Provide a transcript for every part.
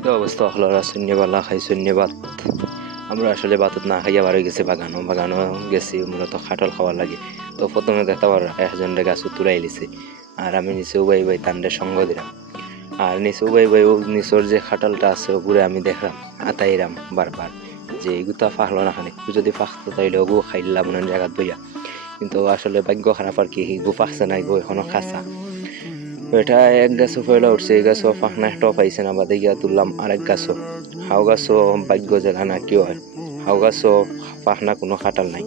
কিতো অবস্থা হলো শূন্যবালা খাই শূন্যবাদ আমরা আসলে বাতত না খাইয়া বার গেছি বাগানো গেছি মূলত খাটল খাওয়ার লাগে। তো প্রথমে দেখতে পারো একজনের গাছ তুলাই লিছি আর আমি নিচে উবাই বাই তান্ডে সঙ্গ দিলাম আর নিচে উবাই বাই ও নিচর যে খাটালটা আছে ওগুলো আমি দেখলাম আতাইরাম বারবার যে এগুতা ফাঁকলো না খানে যদি ফাঁকতো তাইলে ওগু খাইলাম মনে জায়গাত বইয়া, কিন্তু আসলে ভাগ্য খারাপ আর কি গু ফাঁকছে নাই গো এখনো খাসা। এটা এক গাছও ফয়লা উঠছে, এই গাছও ফাঁকনা টপ আইছে না বাদে গিয়া তুললাম আরেক গাছও, হাও গাছও ভাগ্য জেলা না কি হয়, হাও গাছও ফাঁকনা কোনো খাটাল নাই।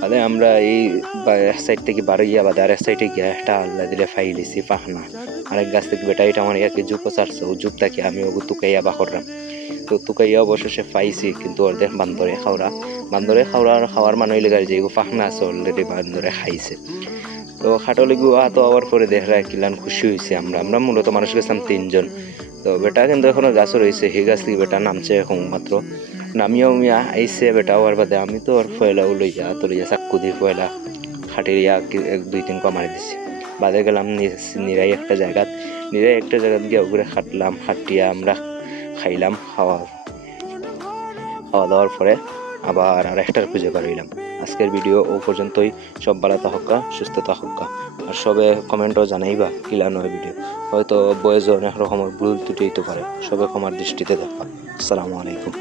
বাদে আমরা এই এক সাইড থেকে বারো গিয়া বাদে আরেক সাইডে গিয়া একটা আল্লাহ দিলে ফাই দিছি ফাঁকনা। আরেক গাছ থেকে বেটা এটা আমার ইয়াকে জুপও ছাড়ছে, ও জুপ থাকি আমি ওগু তুকাইয়া বা করলাম। তো তুকাইয়া অবশেষে ফাইছি, কিন্তু ওদের বান্দরে খাওয়া আর খাওয়ার মানুষ লেগার যে ফাঁকনা আছে অলরেডি বান্দরে খাইছে। তো খাটলে গুয়া তো আবার পরে দেখরা কিলান খুশি হয়েছে। আমরা মূলত মানুষ গেছিলাম 3 জন। তো বেটা কিন্তু এখনো গাছও রয়েছে, সেই গাছ থেকে বেটা নামছে এখন মাত্র, নামিয়াও মিয়া আইসে বেটা হওয়ার বাদে আমি তো ওর ফয়লাও লইয়া চাক্কু দিয়ে ফয়লা খাটিয়া 1-2-3 মারি দিছি। বাদে গেলাম নিরাই একটা জায়গাত গিয়ে ওগুলো খাটিয়া আমরা খাইলাম। খাওয়া দাওয়ার পরে আবার আর একটার খুঁজে বেরোইলাম। আজকের ভিডিও ও পর্যন্তই। সব ভালো থাকা সুস্থ থাকা আর সবে কমেন্টও জানাইবা কিলানো ভিডিও, হয়তো বয়স অনেক রকমের ভুল ত্রুটি হইতে পারে, সবে ক্ষমার দৃষ্টিতে দেখা। আসসালামু আলাইকুম।